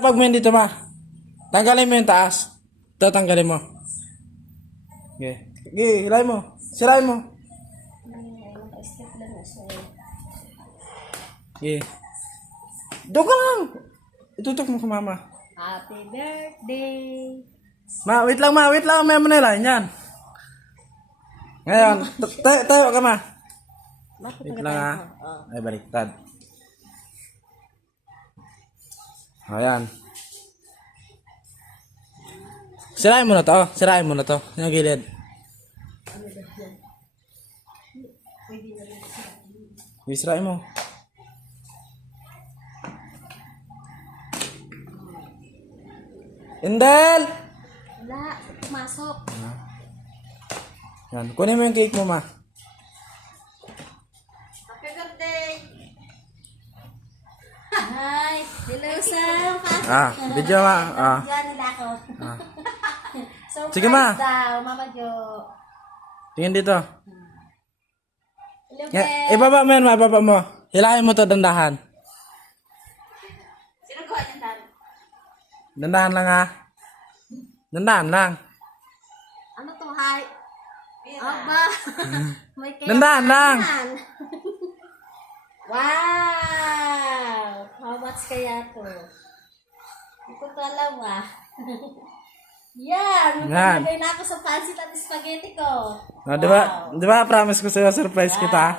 Pag mo yun dito ma. Tanggalin mo yung taas. Ito tanggalin mo. Okay. Okay, hilahin mo. Sirahin mo. Okay. Doon ka lang. Itutok mo ka mama. Happy birthday. Ma, wait lang ma. Wait lang. May manilahin yan. Ngayon, tayo ka ma. Wait lang ha. Ay, baliktad. Ayan. Sirahin mo na to. Sirahin mo na to. Yung gilid. Sirahin mo. Indel! Wala. Pumasok. Yan. Kunin mo yung cake mo ma. Happy birthday. Hi. Hello, Sam. Video ma. Diyan nila ako. Surprise Sige, ma. daw, Mama Jo. Tingin dito. Hello, Yeah, ibaba mo yan ma. Ibaba mo. Hilahin mo to dandahan. Sino gawa niyan, Dan? Dandahan lang ha. Dandahan lang. Ano to, hi? Aba. May kaya. Dandahan lang. Wow! How much kaya to? Hindi ko to alam Yan! Yan. Magpapagay na ako sa pancit at spaghetti ko. Di ba promise ko sa'yo surprise kita?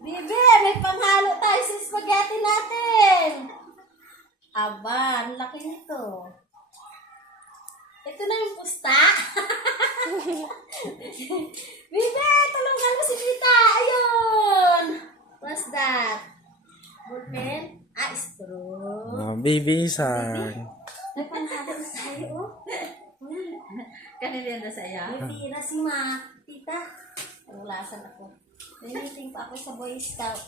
Bibi, may panghalo tayo sa spaghetti natin. Aba, ang laki nito. Ito na yung pusta. Bibi, tulungan mo si Tita. Ayun. What's that? Ballpen? Straw. Baby sang. May panghalo tayo, oh. Kanina na saya. May tira si Ma. Tita, nangulasan ako. May meeting pa ako sa Boy Scout.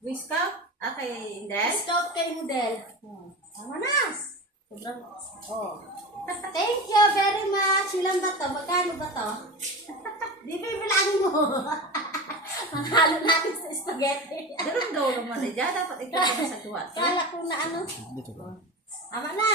Boy Scout? Okay, Indel? Scout kay Model. Tama na. Sobrang, Thank you very much. Ilan ba to? Magkano ba to? Di bibilangin mo. Manghalo natin sa spaghetti. Darong daw naman na dyan. Dapat ikaw na sa tuwa. Kala ko na ano. Dito ba? Tama na.